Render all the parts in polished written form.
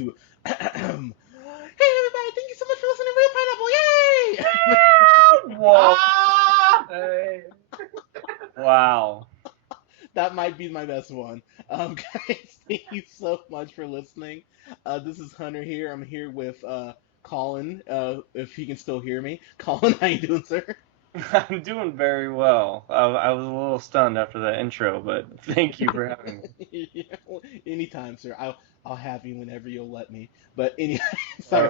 Hey everybody, thank you so much for listening to Real Pineapple, yay! Whoa. Ah! Hey. Wow. That might be my best one. Guys, thank you so much for listening. This is Hunter here. I'm here with Colin, if he can still hear me. Colin, how you doing, sir? I'm doing very well. I was a little stunned after that intro, but thank you for having me. Yeah, anytime, sir. I'll have you whenever you'll let me. But any, Uh, sorry,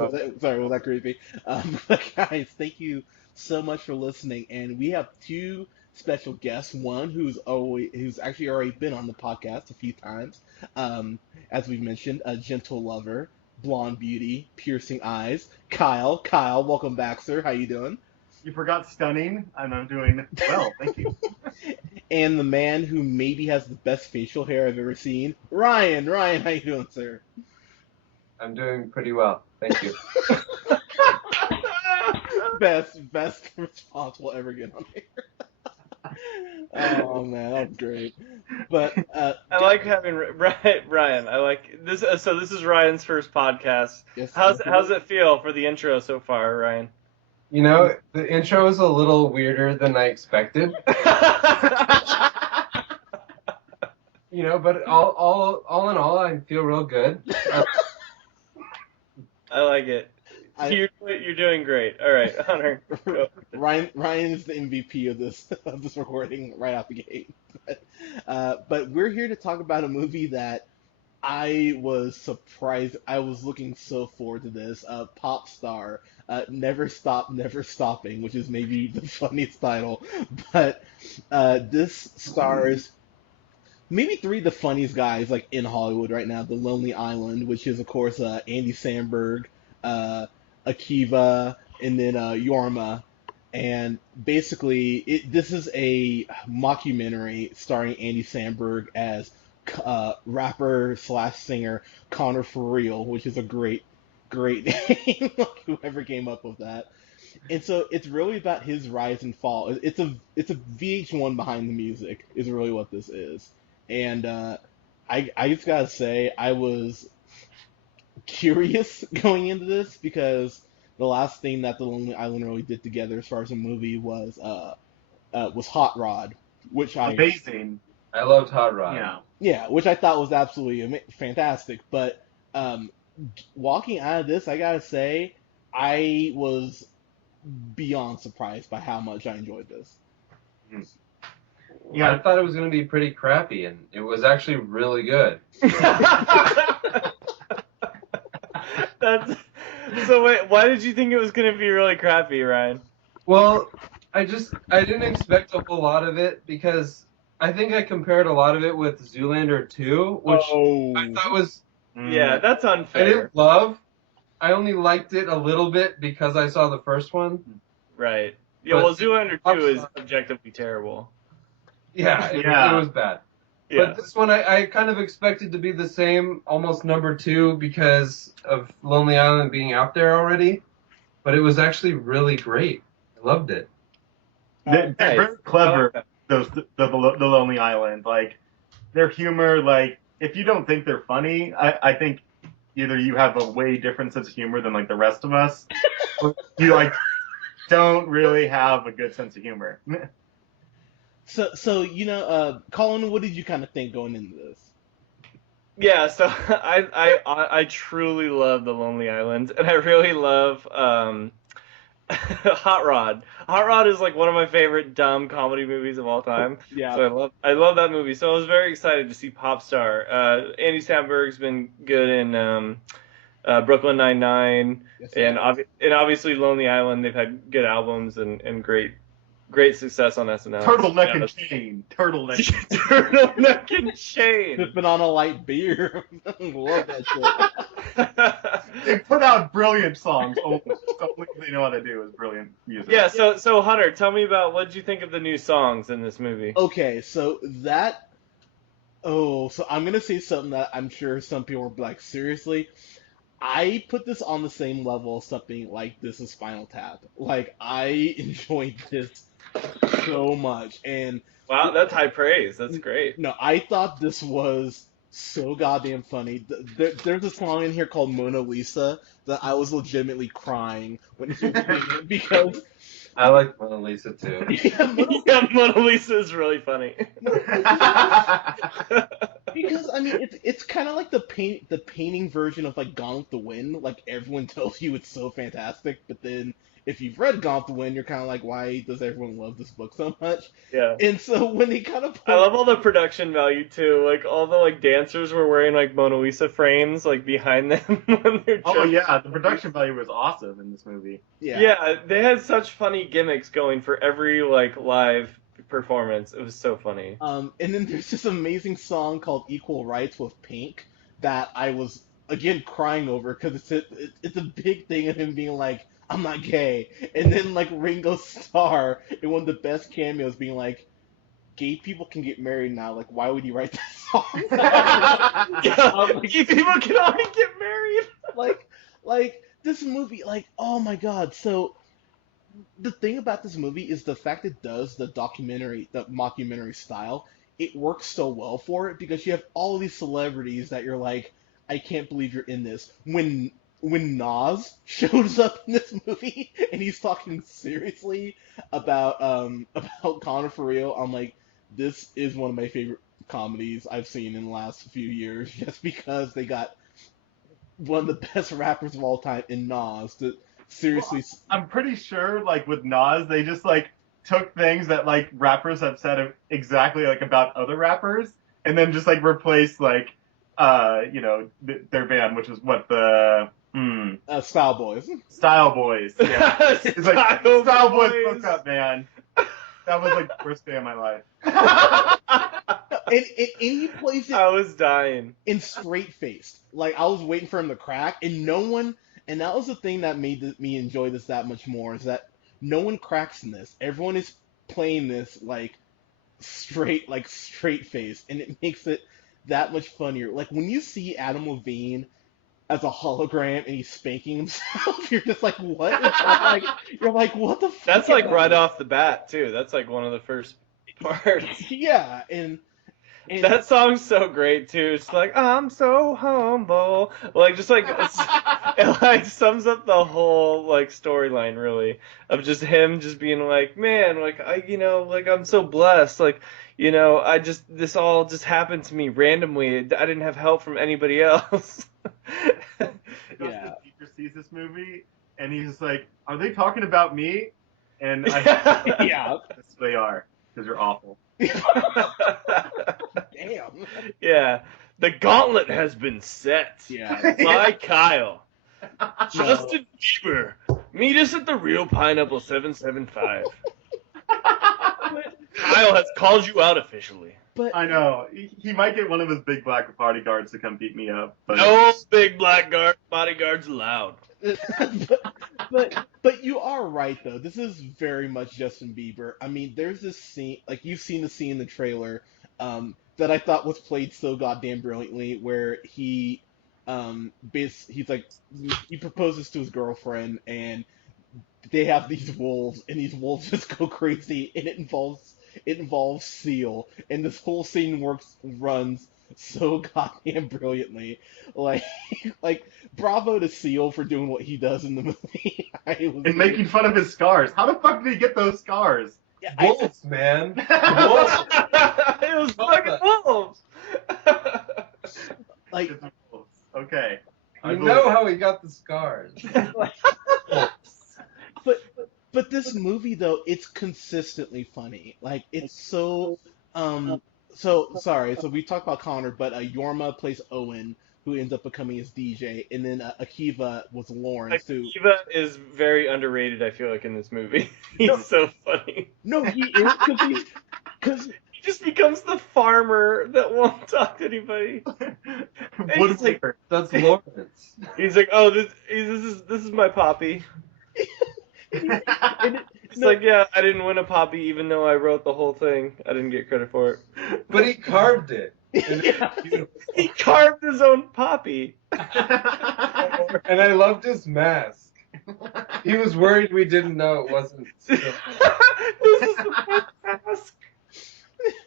was that creepy? But guys, thank you so much for listening. And we have two special guests. One who's actually already been on the podcast a few times. Um, as we've mentioned, a gentle lover, blonde beauty, piercing eyes. Kyle, welcome back, sir. How you doing? You forgot stunning, and I'm doing well, thank you. And the man who maybe has the best facial hair I've ever seen, Ryan. Ryan, how you doing, sir? I'm doing pretty well. Thank you. Best response we'll ever get on here. Oh man, that's great. But I like having Ryan. I like this. So this is Ryan's first podcast. yes, How's it feel for the intro so far, Ryan? You know, the intro is a little weirder than I expected. You know, but all in all, I feel real good. I like it. You're doing great. All right, Hunter. Go. Ryan is the MVP of this recording right out the gate. But we're here to talk about a movie that I was surprised. I was looking so forward to this. Popstar, Never Stop, Never Stopping, which is maybe the funniest title. But this stars maybe three of the funniest guys like in Hollywood right now. The Lonely Island, which is of course Andy Samberg, uh, Akiva, and then Yorma. And basically, this is a mockumentary starring Andy Samberg as rapper slash singer Connor For Real, which is a great name. Like, whoever came up with that. And so it's really about his rise and fall. It's a VH1 behind the music is really what this is. And I just gotta say I was curious going into this because the last thing that the Lonely Island really did together as far as a movie was Hot Rod, which Amazing. I loved Hot Rod. Yeah. yeah, which I thought was absolutely fantastic. But walking out of this, I gotta say I was beyond surprised by how much I enjoyed this. I thought it was going to be pretty crappy, and it was actually really good. That's so. Wait, why did you think it was gonna be really crappy, Ryan? Well, I didn't expect a whole lot of it because I think I compared a lot of it with Zoolander 2, which I thought was Yeah, that's I unfair. didn't love. I only liked it a little bit because I saw the first one. Right. Yeah. But Well, Zoolander 2 is Popstar- objectively terrible. Yeah, it was bad. Yeah. But this one I kind of expected to be the same, almost number 2, because of Lonely Island being out there already. But it was actually really great. I loved it. They're Nice. very clever, I like the Lonely Island. Like, their humor, like, if you don't think they're funny, I think either you have a way different sense of humor than, like, the rest of us, or you, like, don't really have a good sense of humor. So Colin, what did you kind of think going into this? Yeah, so I truly love The Lonely Island, and I really love Hot Rod. Hot Rod is like one of my favorite dumb comedy movies of all time. Yeah. So I love that movie. So I was very excited to see Popstar. Andy Samberg's been good in Brooklyn Nine-Nine, Yes, and sir. obviously Lonely Island. They've had good albums and great success on SNL. Turtleneck Yeah, and chain. Turtleneck. Turtleneck and chain. Sipping on a light beer. Love that shit. They put out brilliant songs. Only they know how to do is brilliant music. Yeah, so Hunter, tell me about what did you think of the new songs in this movie? Okay, so I'm gonna say something that I'm sure some people are like, seriously? I put this on the same level as something like This Is Final Tap. Like, I enjoyed this so much, and Wow, that's high praise. That's great. no, I thought this was so goddamn funny. There's a song in here called Mona Lisa that I was legitimately crying when he was singing it because I like Mona Lisa too. yeah, Yeah, Mona Lisa is really funny. because I mean it's kind of like the painting version of like Gone with the Wind. Like everyone tells you it's so fantastic, but then if you've read Gone with the Wind, you're kind of like, why does everyone love this book so much? Yeah. And so when they kind of I love all the production value too. Like all the like dancers were wearing like Mona Lisa frames like behind them when they're Oh jumping. yeah, the production value was awesome in this movie. Yeah, they had such funny gimmicks going for every like live performance. It was so funny. And then there's this amazing song called "Equal Rights" with Pink that I was again crying over because it's a big thing of him being like, "I'm not gay," and then like Ringo Starr in one of the best cameos being like, "Gay people can get married now. Like, why would you write that song?" Yeah, people can already get married. like, like this movie, like, oh my god. So the thing about this movie is the fact it does the mockumentary style. It works so well for it because you have all of these celebrities that you're like, I can't believe you're in this. When Nas shows up in this movie and he's talking seriously about Conor for real, I'm like, this is one of my favorite comedies I've seen in the last few years, just because they got one of the best rappers of all time in Nas to seriously. I'm pretty sure, like with Nas, they just like took things that like rappers have said exactly like about other rappers, and then just like replaced like their band, which is what the Style Boys. Style Boys. Yeah, it's like Style Boys Boys. broke up, man. That was like the worst day of my life. And he plays it I was dying. in straight faced. Like I was waiting for him to crack, and no one. And that was the thing that made me enjoy this that much more is that no one cracks in this. Everyone is playing this like straight face, and it makes it that much funnier. Like when you see Adam Levine as a hologram and he's spanking himself, you're just like, what? Is that? Like, you're like, what the fuck? That's like right off the bat too. That's like one of the first parts. Yeah, and That song's so great too. It's like I'm so humble, like just like it like sums up the whole like storyline really of just him just being like, man, like like I'm so blessed, like this all just happened to me randomly. I didn't have help from anybody else. Yeah. Teacher sees this movie and he's just like, "Are they talking about me?" And I Yeah. yes, they are because you're awful. Damn. Yeah, the gauntlet has been set. Yeah. By Kyle. Justin Bieber, meet us at the Real Pineapple 775. Kyle has called you out officially. But I know he might get one of his big black bodyguards to come beat me up. But No big black bodyguards allowed. but you are right though. This is very much Justin Bieber. I mean, there's this scene, like you've seen the scene in the trailer, that I thought was played so goddamn brilliantly, where he's like he proposes to his girlfriend and they have these wolves and these wolves just go crazy and it involves Seal and this whole scene runs so goddamn brilliantly. Like like bravo to Seal for doing what he does in the movie. and making fun of his scars. How the fuck did he get those scars? Yeah, Wolves, man. Wolves. It was fucking wolves. like Okay. I You believe know it. how he got the scars. but this movie though, it's consistently funny. Like it's so sorry. So we talked about Connor, but Yorma plays Owen, who ends up becoming his DJ, and then Akiva was Lawrence, who Akiva is very underrated. I feel like in this movie, he's so funny. no, he is because He just becomes the farmer that won't talk to anybody. Woodworker. That's Lawrence. He's like, oh, this is my poppy. It's like, yeah, I didn't win a poppy, even though I wrote the whole thing. I didn't get credit for it. But he carved it. And Yeah. it's beautiful. He carved his own poppy. And I loved his mask. He was worried we didn't know it wasn't. This is the best mask.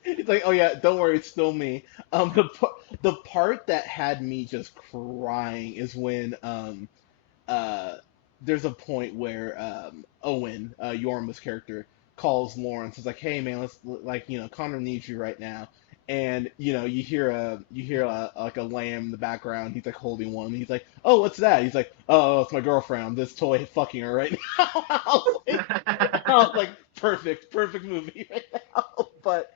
He's like, oh yeah, don't worry, it's still me. The part that had me just crying is when uh, there's a point where Owen, Yorma's character, calls Lawrence. It's like, hey man, let's like Connor needs you right now. And you hear like a lamb in the background. He's like holding one. He's like, oh, what's that? He's like, oh, it's my girlfriend. I'm just totally fucking her right now. I was like, perfect movie right now. But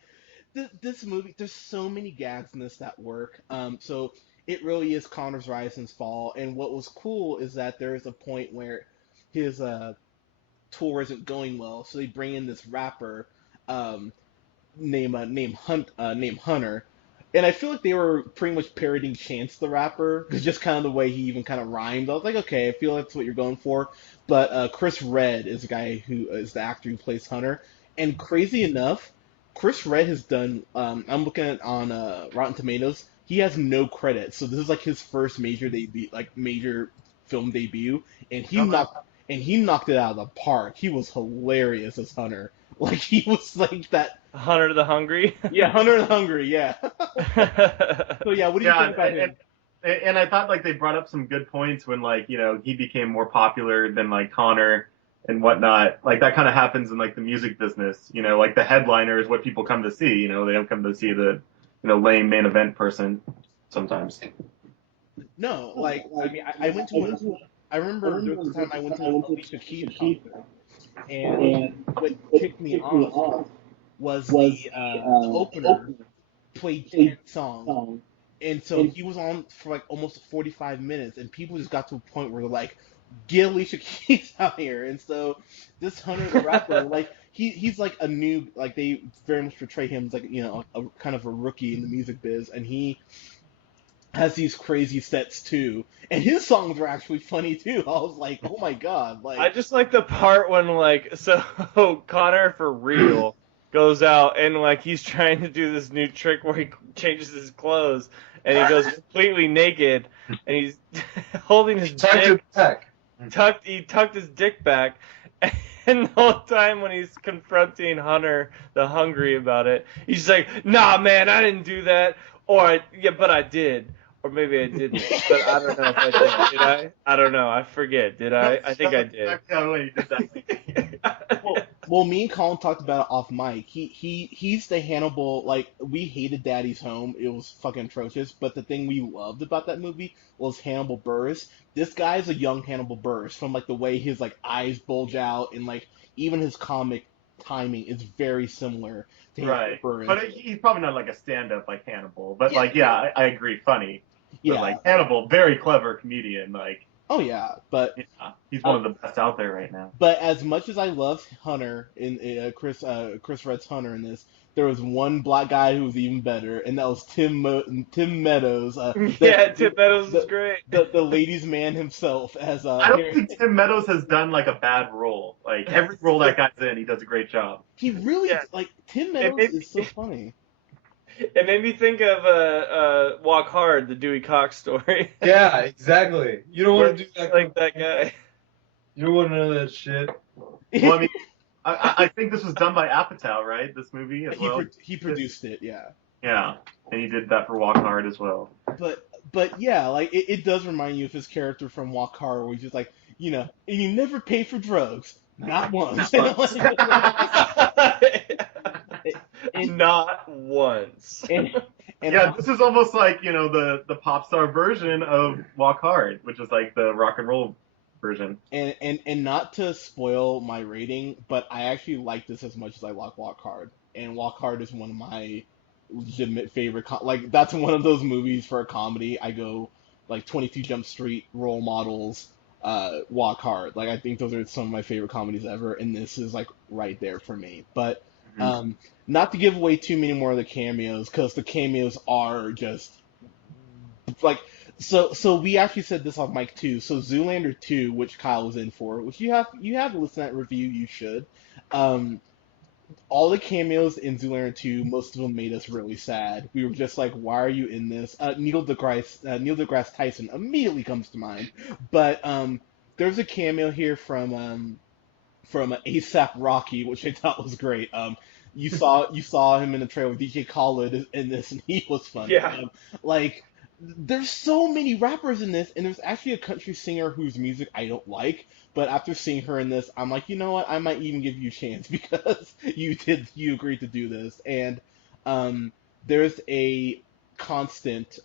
this movie, there's so many gags in this that work. So it really is Connor's rise and fall. And what was cool is that there is a point where his tour isn't going well, so they bring in this rapper um, named Hunter. And I feel like they were pretty much parodying Chance the Rapper, because just kind of the way he even kind of rhymed. I was like, okay, I feel that's what you're going for. But Chris Redd is the guy who is the actor who plays Hunter. And crazy enough, Chris Redd has done. I'm looking at on Rotten Tomatoes. He has no credits, so this is like his first major debut, like major film debut, and he knocked it out of the park. He was hilarious as Hunter. Like he was like that. Hunter the Hungry. Yeah, Hunter the Hungry. Yeah. So yeah, what do you Yeah, think about him? and I thought like they brought up some good points when like he became more popular than like Connor and whatnot. Like that kind of happens in like the music business. Like the headliner is what people come to see. They don't come to see the lame main event person sometimes. No, like I mean, I went to. I remember there was a time I went to an Alicia Keys concert, and what kicked me off was the opener played 10 songs. And so he was on for like almost 45 minutes, and people just got to a point where they're like, get Alicia Keys out here. And so this Hunter the rapper, like he's like a new, like they very much portray him as like a kind of a rookie in the music biz, and he has these crazy sets too. And his songs were actually funny too. I was like, oh my god, like I just like the part when Connor for real goes out and like he's trying to do this new trick where he changes his clothes and he goes completely naked and he's holding his dick he tucked his dick back, and the whole time when he's confronting Hunter the Hungry about it, he's like, nah man, I didn't do that, but I did. Or maybe I didn't, but I don't know if I did. Did I? I don't know. I forget. Did I? I think I did. well, me and Colin talked about it off mic. He's the Hannibal. Like we hated Daddy's Home. It was fucking atrocious. But the thing we loved about that movie was Hannibal Buress. This guy's a young Hannibal Buress, from like the way his like eyes bulge out, and like even his comic timing is very similar to Hannibal Buress. But he's probably not like a stand-up like Hannibal. But yeah, I agree, funny. But Yeah. like Hannibal, very clever comedian. Like Oh yeah, but he's one of the best out there right now. But as much as I love Hunter in Chris Redd's Hunter in this, there was one black guy who was even better, and that was Tim Meadows. Tim Meadows is great. The ladies' man himself as I don't think Tim Meadows has done like a bad role. Like every role that guy's in, he does a great job. He really like Tim Meadows is so funny. It made me think of Walk Hard, the Dewey Cox story. Yeah, exactly. You don't want to do that. Like that guy. You don't want to know that shit. Well, I mean, I think this was done by Apatow, right? This movie as well. He produced it, yeah. Yeah, and he did that for Walk Hard as well. But yeah, like it does remind you of his character from Walk Hard, where he's just like, and you never pay for drugs, not once. Not once. And yeah, this is almost like the Popstar version of Walk Hard, which is like the rock and roll version. And not to spoil my rating, but I actually like this as much as I like Walk Hard. And Walk Hard is one of my legitimate favorite. Like that's one of those movies for a comedy. I go like 22 Jump Street, Role Models, Walk Hard. Like I think those are some of my favorite comedies ever, and this is like right there for me. But not to give away too many more of the cameos, because the cameos are just like so we actually said this off mic too. So Zoolander 2, which Kyle was in for, which you have to listen to that review, you should. All the cameos in Zoolander 2, most of them made us really sad. We were just like, why are you in this? Neil deGrasse Tyson immediately comes to mind. But there's a cameo here from A$AP Rocky, which I thought was great. you saw him in the trailer with DJ Khaled in this, and he was funny. Yeah. Like, there's so many rappers in this, and there's actually a country singer whose music I don't like, but after seeing her in this, I'm like, you know what? I might even give you a chance because you agreed to do this. And um, there's a constant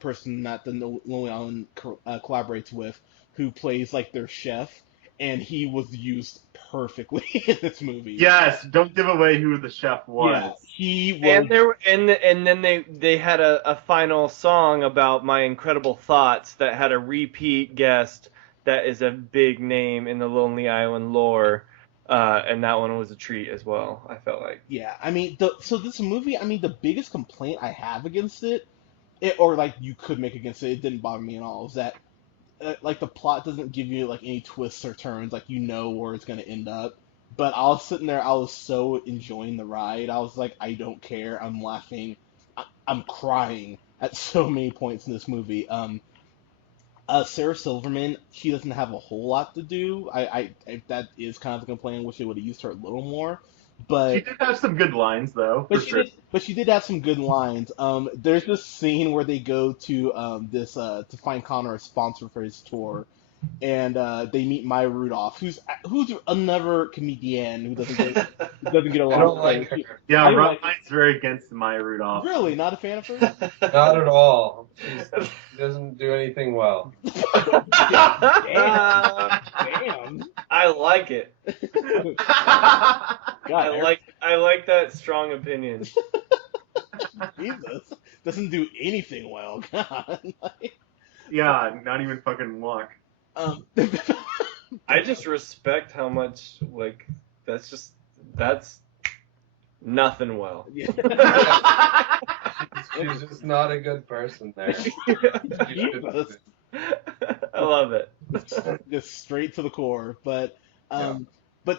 person that the Lonely Island collaborates with who plays like their chef, and he was used perfectly in this movie. Yes, don't give away who the chef was. Yeah, he was. And there were, and then they had a final song about My Incredible Thoughts that had a repeat guest that is a big name in the Lonely Island lore, and that one was a treat as well. I felt like. Yeah, I mean, so this movie, I mean, the biggest complaint I have against or like you could make against it didn't bother me at all, is that like the plot doesn't give you like any twists or turns, like you know where it's gonna end up. But I was sitting there, I was so enjoying the ride. I was like, I don't care. I'm laughing. I'm crying at so many points in this movie. Sarah Silverman, she doesn't have a whole lot to do. That is kind of a complaint. I wish they would have used her a little more. She But did have some good lines though, for sure. but she did have some good lines. There's this scene where they go to this to find Connor a sponsor for his tour, and they meet Maya Rudolph, who's another comedian who doesn't get I along. don't like her. Yeah, I Ryan's like very against Maya Rudolph. Really, not a fan of her. Not at all. She doesn't do anything well. Damn. I like it. God, I like that strong opinion. Jesus doesn't do anything well. God. Yeah, not even fucking walk. Um, I just respect how much that's nothing well. yeah. She's just not a good person there. Jesus. I love it. Just straight to the core. But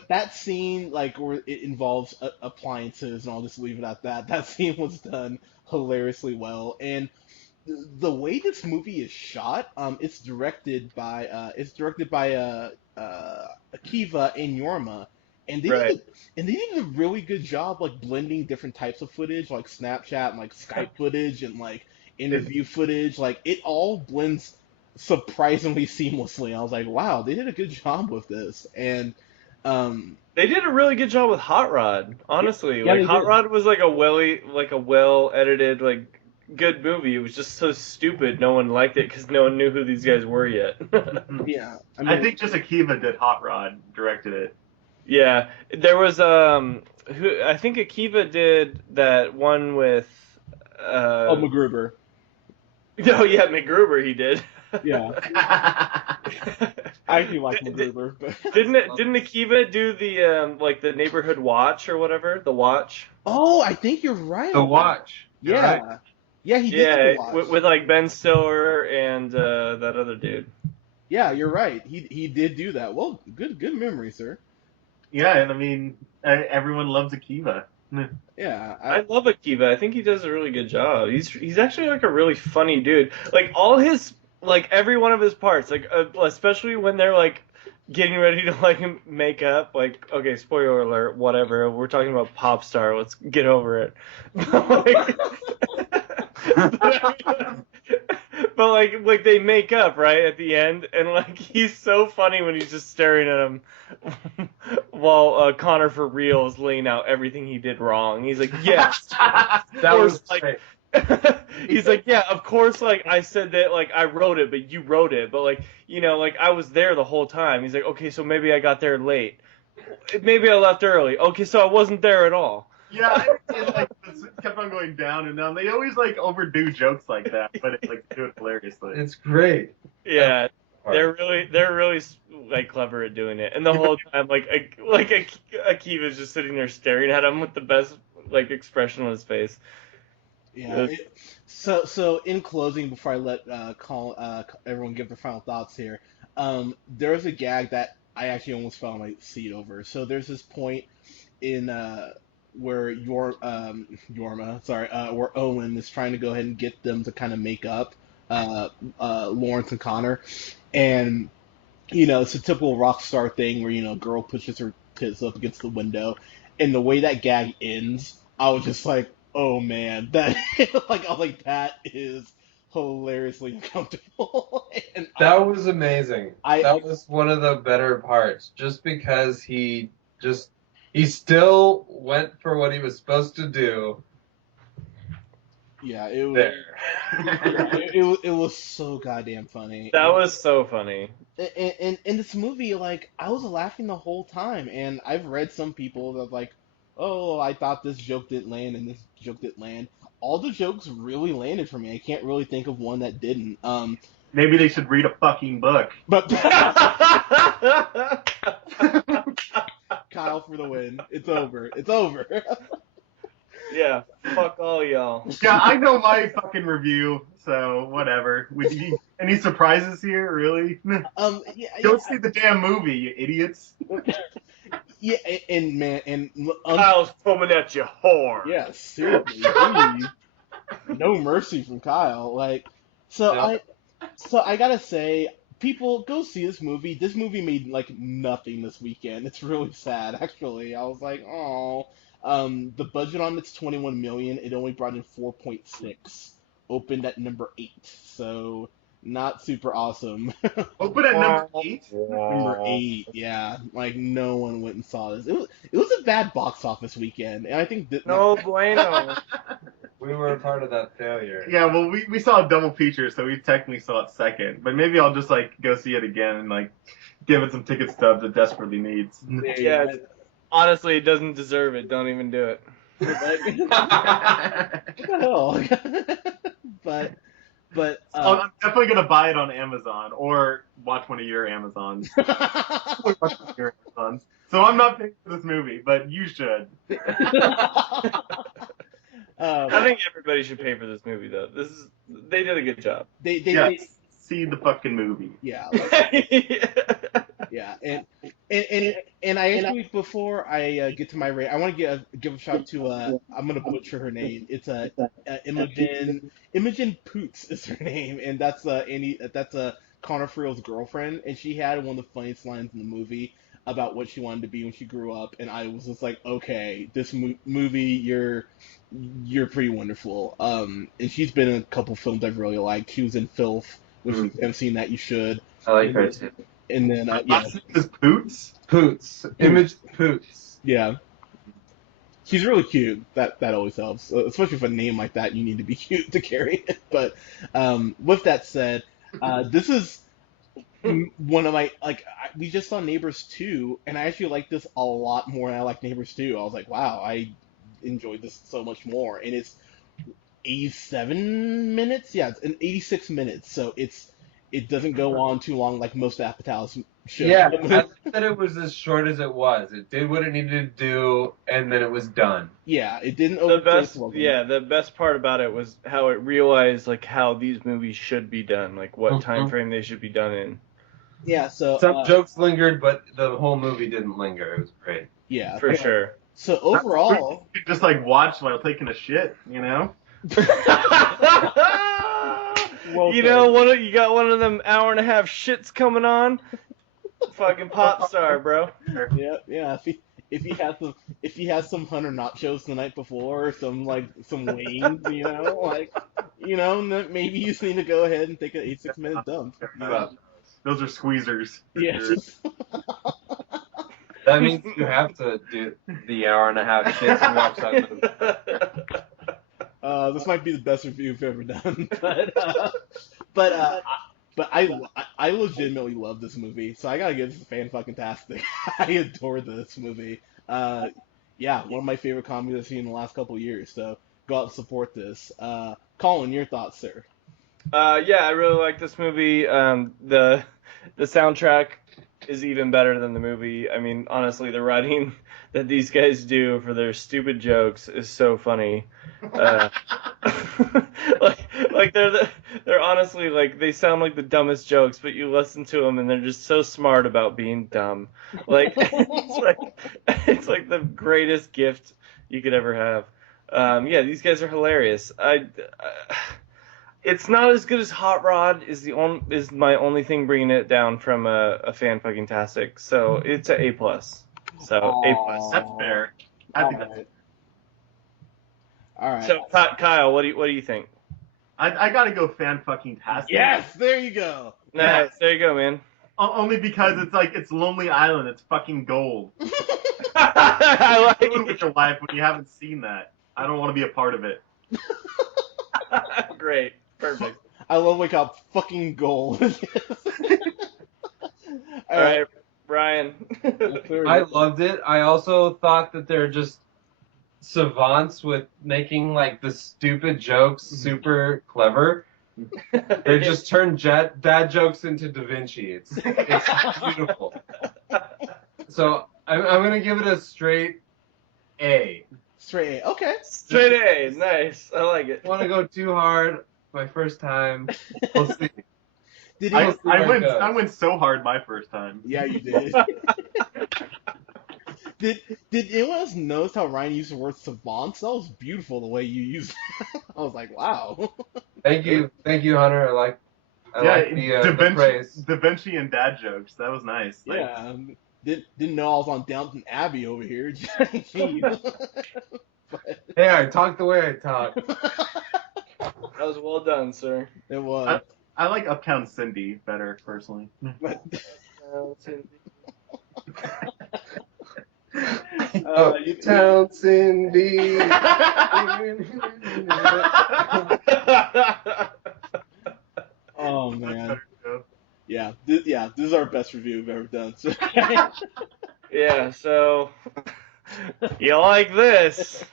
that scene, like where it involves appliances, and I'll just leave it at that. That scene was done hilariously well, and the way this movie is shot, it's directed by Akiva and Yorma, and Right. they did a really good job like blending different types of footage, like Snapchat and like Skype footage and like interview footage. Like it all blends surprisingly seamlessly. I was like, wow, they did a good job with this, and They did a really good job with Hot Rod, honestly. Yeah, Like they Hot did. Rod was like a well edited, like good movie. It was just so stupid no one liked it because no one knew who these guys were yet. yeah, I think just Akiva did Hot Rod, directed it. Yeah, there was who I think Akiva did that one with oh, MacGruber. oh yeah, McGruber he did. Yeah, I actually like MacGruber, but Didn't Akiva do the like the Neighborhood Watch or whatever? The Watch? oh, I think you're right. The Watch. Yeah, Right? yeah, he did Yeah, the watch. with like Ben Stiller and that other dude. Yeah, you're right. He did do that. Well, good memory, sir. Yeah, and I mean, everyone loves Akiva. Yeah, I love Akiva. I think he does a really good job. He's actually like a really funny dude. Like all his like every one of his parts, like especially when they're like getting ready to like make up. Like okay, spoiler alert, whatever. We're talking about Popstar. Let's get over it. But like they make up right at the end, and like he's so funny when he's just staring at him while Connor for real is laying out everything he did wrong. He's like, yes, That was like great. he's like, yeah, of course, like I said that, like I wrote it, but you wrote it, but like you know, like I was there the whole time. He's like, okay, so maybe I got there late, maybe I left early. Okay, so I wasn't there at all. Yeah, it like this kept on going down and down. They always like overdo jokes like that, but it's like do it hilariously. It's great. Yeah, they're really like clever at doing it, and the whole time Akiva's just sitting there staring at him with the best like expression on his face. yeah. So in closing, before I let everyone give their final thoughts here, there's a gag that I actually almost fell on my seat over. So there's this point in where Yorma, where Owen is trying to go ahead and get them to kind of make up Lawrence and Connor, and you know it's a typical rock star thing where you know girl pushes her tits up against the window, and the way that gag ends, I was just like, oh man, that like I was like that is hilariously uncomfortable. And That was amazing. I That was one of the better parts, just because he still went for what he was supposed to do yeah, it was there. it was so goddamn funny. That was so funny. And in this movie, like I was laughing the whole time, and I've read some people that like, oh, I thought this joke didn't land and this joke didn't land. All the jokes really landed for me. I can't really think of one that didn't. Maybe they should read a fucking book. But Kyle for the win. It's over. It's over. Yeah, fuck all y'all. Yeah, I know my fucking review, so whatever. Any surprises here, really? Yeah, Go see the damn movie, you idiots. yeah, and man, and Kyle's coming at you hard. yeah, seriously, geez. No mercy from Kyle. Like, so Yeah. I gotta say, people go see this movie. This movie made like nothing this weekend. It's really sad, actually. I was like, oh. The budget on it's 21 million. It only brought in 4.6. Opened at number 8, so not super awesome. Open at number 8? Number 8, yeah. Like no one went and saw this. It was a bad box office weekend, and I think that No bueno. We were a part of that failure. Yeah, well, we saw a double feature, so we technically saw it second. But maybe I'll just, like, go see it again and, like, give it some ticket stubs it desperately needs. Yeah, honestly, it doesn't deserve it. Don't even do it. what the hell? but I'm definitely going to buy it on Amazon or watch one of your Amazons. Watch one of your Amazons. So I'm not paying for this movie, but you should. I think everybody should pay for this movie, though. They did a good job. Yeah, see the fucking movie. Yeah. Like, yeah, and I actually before I get to my rate, I want to give a shout out to I'm gonna butcher her name. It's Imogen Poots is her name, and that's Connor Friel's girlfriend, and she had one of the funniest lines in the movie about what she wanted to be when she grew up, and I was just like, okay, this movie, you're pretty wonderful. And she's been in a couple films I've really liked. She was in Filth, which if you haven't seen that, you should. I like her too. And then yeah. Last name is Poots? Poots. Image Poots. Yeah. She's really cute. That always helps. Especially with a name like that, you need to be cute to carry it. But with that said, this is one of my, we just saw Neighbors 2, and I actually like this a lot more than I like Neighbors 2. I was like, wow, I enjoyed this so much more. And it's 87 minutes? Yeah, it's 86 minutes, so it doesn't go on too long like most Apatow's shows. Yeah, I like that it was as short as it was. It did what it needed to do, and then it was done. Yeah, it didn't The overstay best, its welcome. yeah, the best part about it was how it realized like how these movies should be done, like what time frame they should be done in. Yeah, so Some jokes lingered, but the whole movie didn't linger. It was great. yeah, For sure. So overall, You could just, like, watch while taking a shit, you know? well, You know, you got one of them hour-and-a-half shits coming on. Fucking Popstar, bro. yeah. If he has some Hunter nachos the night before, some wings, then maybe you just need to go ahead and take an 86-minute dump. Those are squeezers. for Yeah. sure. That means you have to do the hour and a half shit and watch that movie. This might be the best review we've ever done, but I legitimately love this movie, so I gotta give this a fan-fucking-tastic. I adore this movie. Yeah, one of my favorite comedies I've seen in the last couple of years, so go out and support this. Colin, your thoughts, sir? Yeah, I really like this movie. The soundtrack is even better than the movie. I mean, honestly, the writing that these guys do for their stupid jokes is so funny. Like they're honestly like they sound like the dumbest jokes, but you listen to them and they're just so smart about being dumb. Like it's like the greatest gift you could ever have. Yeah, these guys are hilarious. It's not as good as Hot Rod is my only thing bringing it down from a fan fucking tastic. So it's a A+. So A+. That's fair. I All think that's right. All right. So Kyle, what do you think? I gotta go fan fucking tastic. Yes, there you go. Nice. There you go, man. Only because it's like it's Lonely Island. It's fucking gold. I like Do it with it. your life when you haven't seen that. I don't want to be a part of it. Great. Perfect. I love like how fucking gold. All right, Brian. I loved it. I also thought that they're just savants with making like the stupid jokes super clever. They just turn dad jokes into Da Vinci. It's beautiful. So I'm gonna give it a straight A. Straight A. Okay. Straight A. Nice. I like it. I want to go too hard. My first time. We'll see. Did he? I went so hard my first time. Yeah, you did. Did anyone else notice how Ryan used the word savants? That was beautiful the way you used it. I was like, wow. Thank you, Hunter. I like the praise. Da Vinci and dad jokes. That was nice. Like, Yeah. Didn't know I was on Downton Abbey over here. Jeez. But Hey, I talk the way I talk. That was well done, sir. it was. I like Uptown Cindy better personally. But, Town Cindy. oh man. Yeah. This is our best review we've ever done. So. Yeah. So you like this?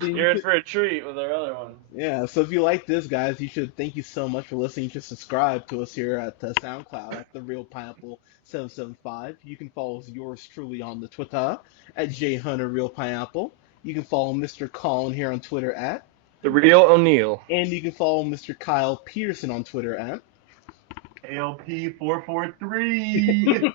You're in for a treat with our other one. Yeah, so if you like this, guys, thank you so much for listening. You should subscribe to us here at SoundCloud at The Real Pineapple 775. You can follow yours truly on the Twitter at JHunterRealPineapple. You can follow Mr. Colin here on Twitter at The Real O'Neill. and you can follow Mr. Kyle Peterson on Twitter at ALP443.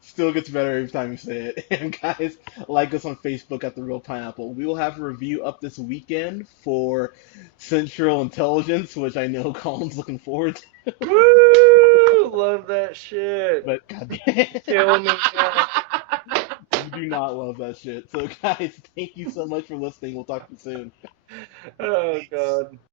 Still gets better every time you say it. And guys, like us on Facebook at The Real Pineapple. We will have a review up this weekend for Central Intelligence, which I know Colin's looking forward to. Woo! Love that shit. But goddamn, Kill me. you do not love that shit. So guys, thank you so much for listening. We'll talk to you soon. Oh god.